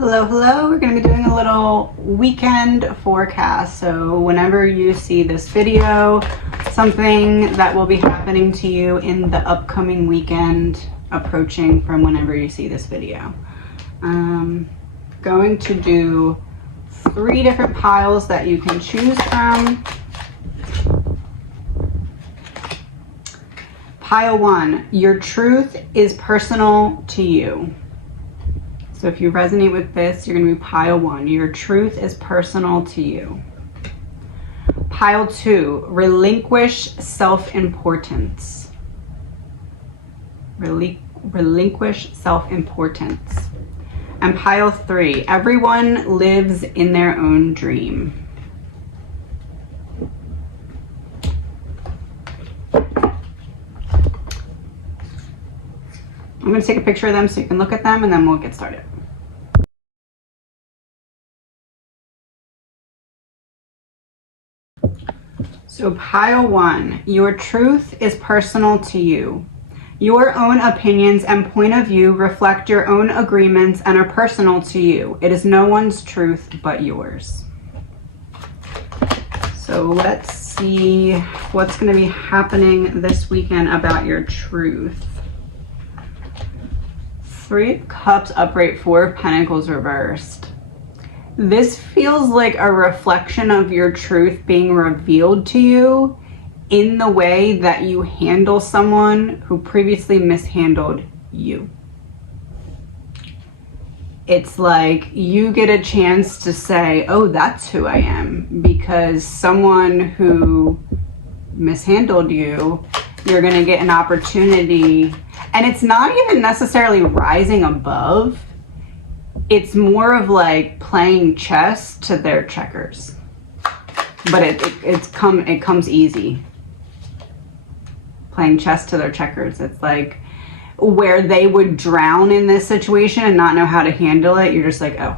Hello, hello. We're going to be doing a little weekend forecast. So whenever you see this video, something that will be happening to you in the upcoming weekend approaching from whenever you see this video. Going to do 3 different piles that you can choose from. Pile 1, your truth is personal to you. So if you resonate with this, you're going to be pile 1. Your truth is personal to you. Pile 2, relinquish self-importance. Relinquish self-importance. And pile 3, everyone lives in their own dream. I'm going to take a picture of them so you can look at them, and then we'll get started. So pile 1, your truth is personal to you. Your own opinions and point of view reflect your own agreements and are personal to you. It is no one's truth but yours. So let's see what's going to be happening this weekend about your truth. 3 of Cups upright, 4 of Pentacles reversed. This feels like a reflection of your truth being revealed to you in the way that you handle someone who previously mishandled you. It's like you get a chance to say, oh, that's who I am, because someone who mishandled you, you're going to get an opportunity. And it's not even necessarily rising above. It's more of like playing chess to their checkers. But it comes easy. Playing chess to their checkers. It's like where they would drown in this situation and not know how to handle it. You're just like, oh,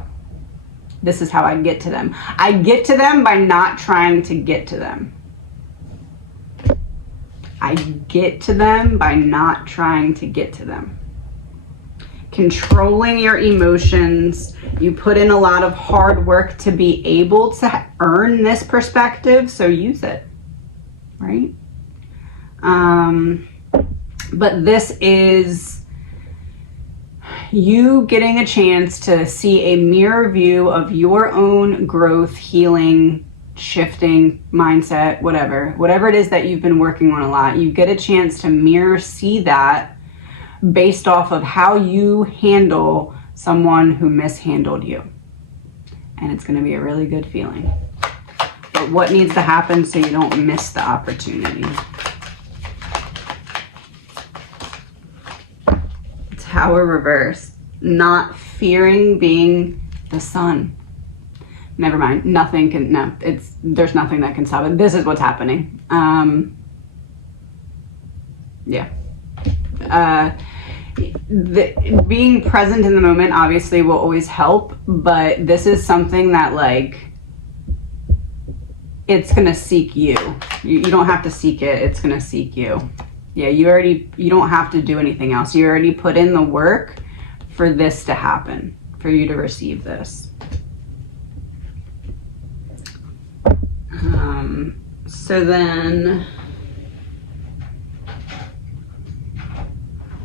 this is how I get to them. I get to them by not trying to get to them. I get to them by not trying to get to them. Controlling your emotions. You put in a lot of hard work to be able to earn this perspective, so use it, right? But this is you getting a chance to see a mirror view of your own growth, healing, shifting mindset, whatever it is that you've been working on a lot. You get a chance to see that based off of how you handle someone who mishandled you. And it's going to be a really good feeling. But what needs to happen so you don't miss the opportunity? Tower reverse. Not fearing being the sun. Never mind. Nothing can, no, there's nothing that can stop it. This is what's happening. Yeah. Being present in the moment obviously will always help, but this is something that like, it's gonna seek you. You don't have to seek it, it's gonna seek you. Yeah, you don't have to do anything else. You already put in the work for this to happen, for you to receive this. So then,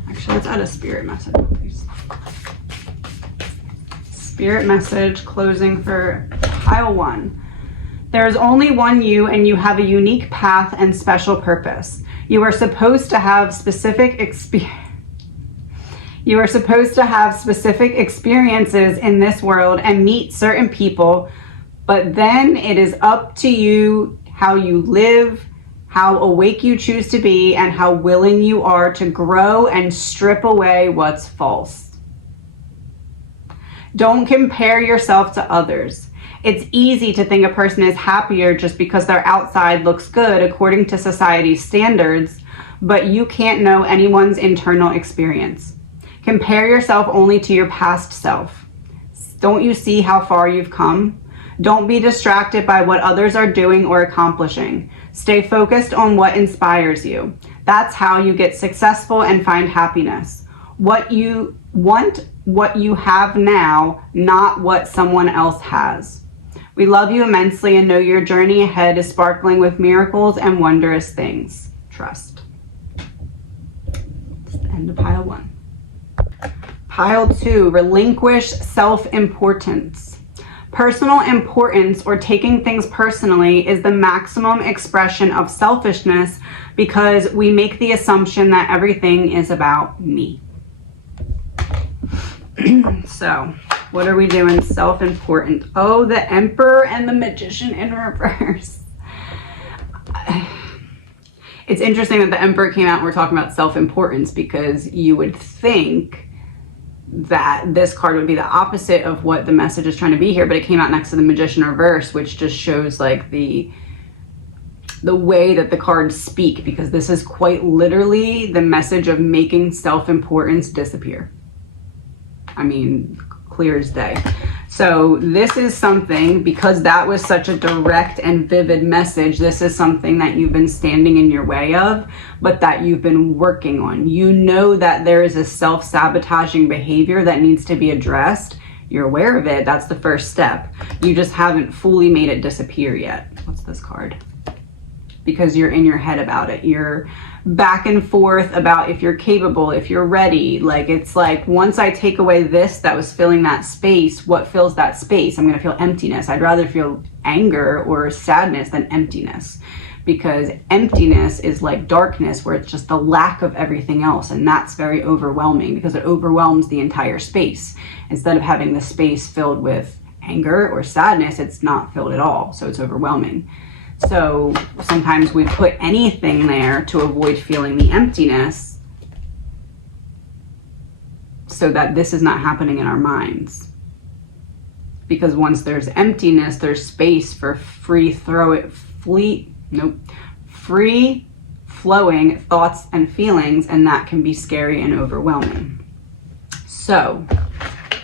actually, let's add a spirit message, please. Spirit message closing for pile 1. There is only one you, and you have a unique path and special purpose. You are supposed to have specific experiences in this world and meet certain people, but then it is up to you how you live, how awake you choose to be, and how willing you are to grow and strip away what's false. Don't compare yourself to others. It's easy to think a person is happier just because their outside looks good according to society's standards, but you can't know anyone's internal experience. Compare yourself only to your past self. Don't you see how far you've come? Don't be distracted by what others are doing or accomplishing. Stay focused on what inspires you. That's how you get successful and find happiness. what you want, what you have now, not what someone else has. We love you immensely and know your journey ahead is sparkling with miracles and wondrous things. Trust. It's the end of pile 1. Pile 2, relinquish self-importance. Personal importance, or taking things personally, is the maximum expression of selfishness because we make the assumption that everything is about me. So, what are we doing? Self-important. Oh, the Emperor and the Magician in reverse. It's interesting that the Emperor came out and we're talking about self-importance, because you would think that this card would be the opposite of what the message is trying to be here, but it came out next to the Magician reverse, which just shows like the way that the cards speak, because this is quite literally the message of making self-importance disappear. I mean, clear as day. So this is something, because that was such a direct and vivid message, this is something that you've been standing in your way of, but that you've been working on. You know that there is a self-sabotaging behavior that needs to be addressed. You're aware of it. That's the first step. You just haven't fully made it disappear yet. What's this card? Because you're in your head about it. You're back and forth about if you're capable, if you're ready. Like, it's like, once I take away this that was filling that space, what fills that space? I'm going to feel emptiness. I'd rather feel anger or sadness than emptiness, because emptiness is like darkness, where it's just the lack of everything else. And that's very overwhelming, because it overwhelms the entire space. Instead of having the space filled with anger or sadness, it's not filled at all. So it's overwhelming. So sometimes we put anything there to avoid feeling the emptiness, so that this is not happening in our minds. Because once there's emptiness, there's space for free flowing thoughts and feelings, and that can be scary and overwhelming. So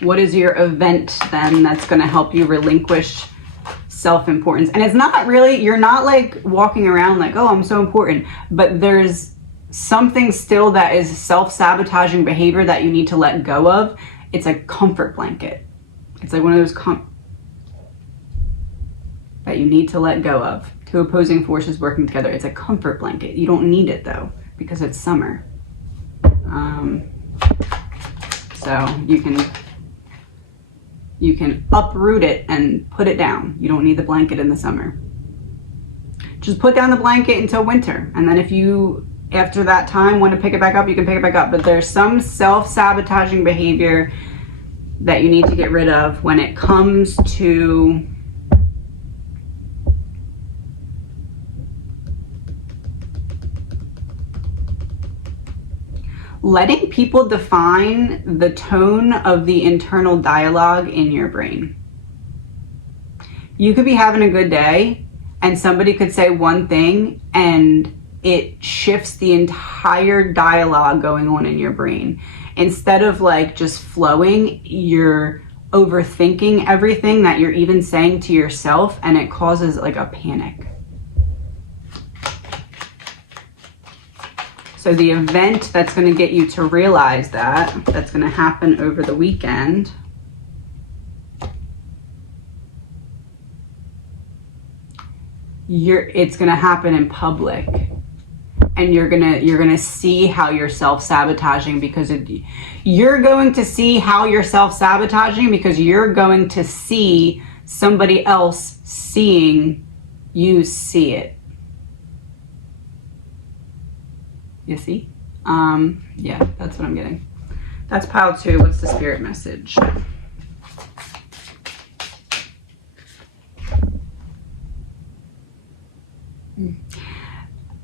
what is your event then that's going to help you relinquish self-importance? And it's not really, you're not like walking around like, oh, I'm so important, but there's something still that is self-sabotaging behavior that you need to let go of. It's a comfort blanket. It's like one of those that you need to let go of. Two opposing forces working together. It's a comfort blanket. You don't need it though, because it's summer. So you can uproot it and put it down. You don't need the blanket in the summer. Just put down the blanket until winter. And then if you, after that time, want to pick it back up, you can pick it back up. But there's some self-sabotaging behavior that you need to get rid of when it comes to letting people define the tone of the internal dialogue in your brain. You could be having a good day and somebody could say one thing and it shifts the entire dialogue going on in your brain. Instead of like just flowing, you're overthinking everything that you're even saying to yourself, and it causes like a panic. So the event that's going to get you to realize that, that's going to happen over the weekend, it's going to happen in public. And you're gonna see how you're self-sabotaging, because you're going to see how you're self-sabotaging because you're going to see somebody else seeing you see it. You see? Yeah, that's what I'm getting. That's pile 2. What's the spirit message?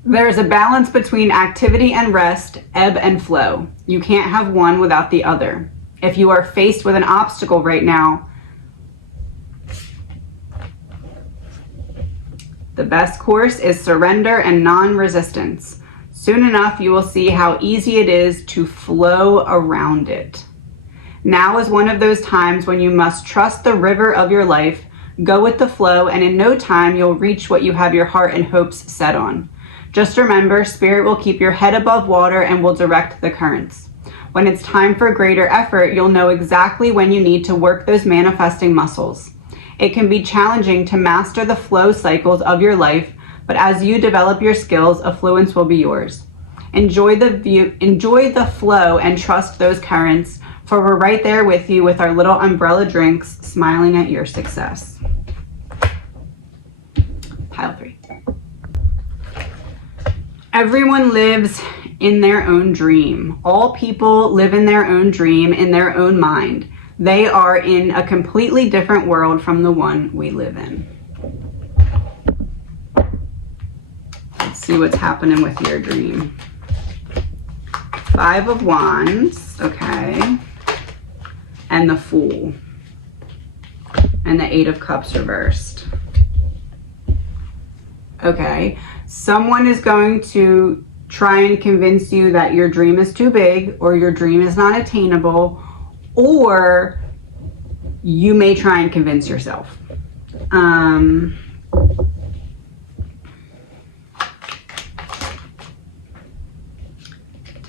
There's a balance between activity and rest, ebb and flow. You can't have one without the other. If you are faced with an obstacle right now, the best course is surrender and non-resistance. Soon enough, you will see how easy it is to flow around it. Now is one of those times when you must trust the river of your life, go with the flow, and in no time you'll reach what you have your heart and hopes set on. Just remember, Spirit will keep your head above water and will direct the currents. When it's time for greater effort, you'll know exactly when you need to work those manifesting muscles. It can be challenging to master the flow cycles of your life, but as you develop your skills, affluence will be yours. Enjoy the flow and trust those currents, for we're right there with you with our little umbrella drinks, smiling at your success. Pile 3. Everyone lives in their own dream. All people live in their own dream, in their own mind. They are in a completely different world from the one we live in. Let's see what's happening with your dream. 5 of Wands, okay. And the Fool. And the 8 of Cups reversed. Okay, someone is going to try and convince you that your dream is too big, or your dream is not attainable, or you may try and convince yourself. 10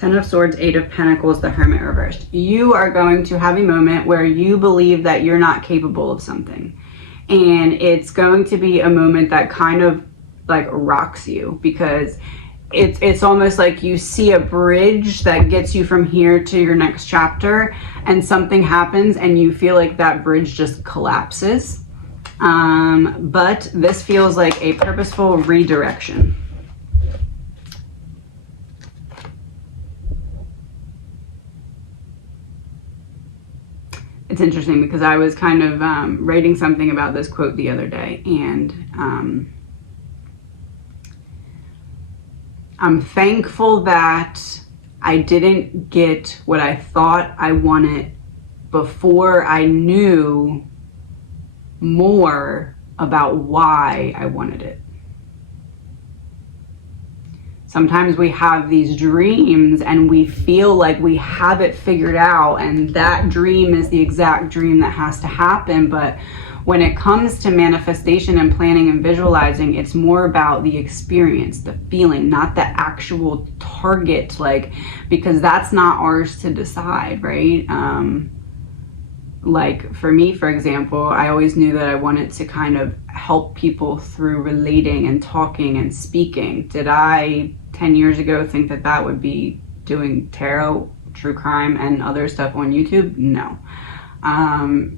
of Swords, 8 of Pentacles, the Hermit reversed. You are going to have a moment where you believe that you're not capable of something. And it's going to be a moment that kind of like rocks you, because it's almost like you see a bridge that gets you from here to your next chapter, and something happens and you feel like that bridge just collapses. But this feels like a purposeful redirection. It's interesting because I was kind of writing something about this quote the other day, and I'm thankful that I didn't get what I thought I wanted before I knew more about why I wanted it. Sometimes we have these dreams and we feel like we have it figured out, and that dream is the exact dream that has to happen. But when it comes to manifestation and planning and visualizing, it's more about the experience, the feeling, not the actual target, because that's not ours to decide, right? Like for me, for example, I always knew that I wanted to kind of help people through relating and talking and speaking. Did I 10 years ago think that that would be doing tarot, true crime, and other stuff on YouTube? No.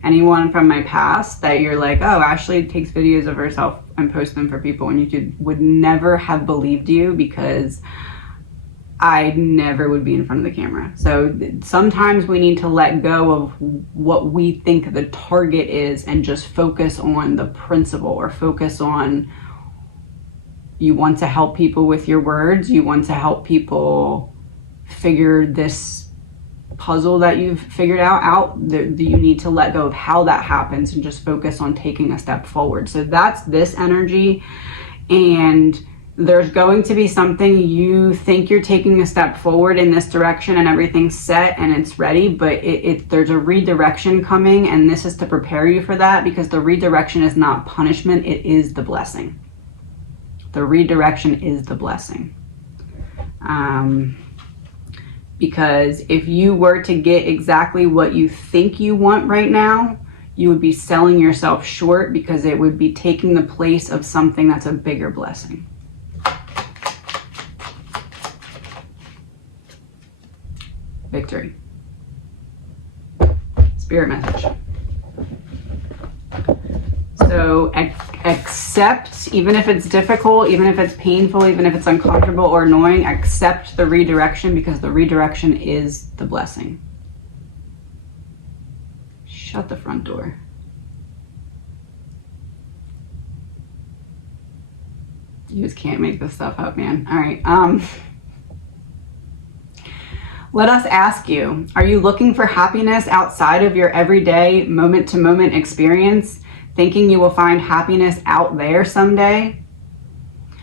Anyone from my past that you're like, oh, Ashley takes videos of herself and posts them for people on YouTube, would never have believed you, because I never would be in front of the camera. So sometimes we need to let go of what we think the target is and just focus on the principle, or focus on, you want to help people with your words, you want to help people figure this puzzle that you've figured out, you need to let go of how that happens and just focus on taking a step forward. So that's this energy, and there's going to be something you think you're taking a step forward in this direction and everything's set and it's ready, but there's a redirection coming, and this is to prepare you for that, because the redirection is not punishment, it is the blessing. The redirection is the blessing. Because if you were to get exactly what you think you want right now, you would be selling yourself short, because it would be taking the place of something that's a bigger blessing. Victory. Spirit message. So accept, even if it's difficult, even if it's painful, even if it's uncomfortable or annoying, accept the redirection, because the redirection is the blessing. Shut the front door. You just can't make this stuff up, man. All right. Let us ask you, are you looking for happiness outside of your everyday moment-to-moment experience, thinking you will find happiness out there someday?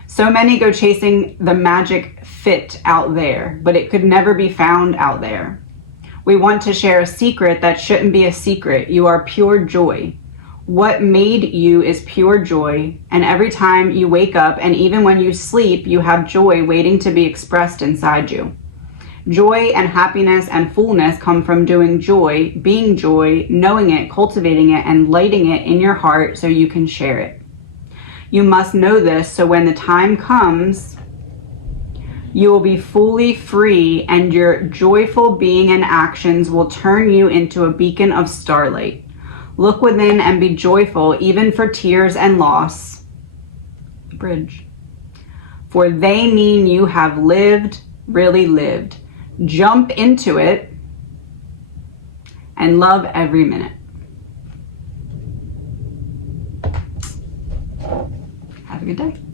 So many go chasing the magic fit out there, but it could never be found out there. We want to share a secret that shouldn't be a secret. You are pure joy. What made you is pure joy, and every time you wake up and even when you sleep, you have joy waiting to be expressed inside you. Joy and happiness and fullness come from doing joy, being joy, knowing it, cultivating it, and lighting it in your heart so you can share it. You must know this so when the time comes, you will be fully free, and your joyful being and actions will turn you into a beacon of starlight. Look within and be joyful, even for tears and loss. Bridge. For they mean you have lived, really lived. Jump into it and love every minute. Have a good day.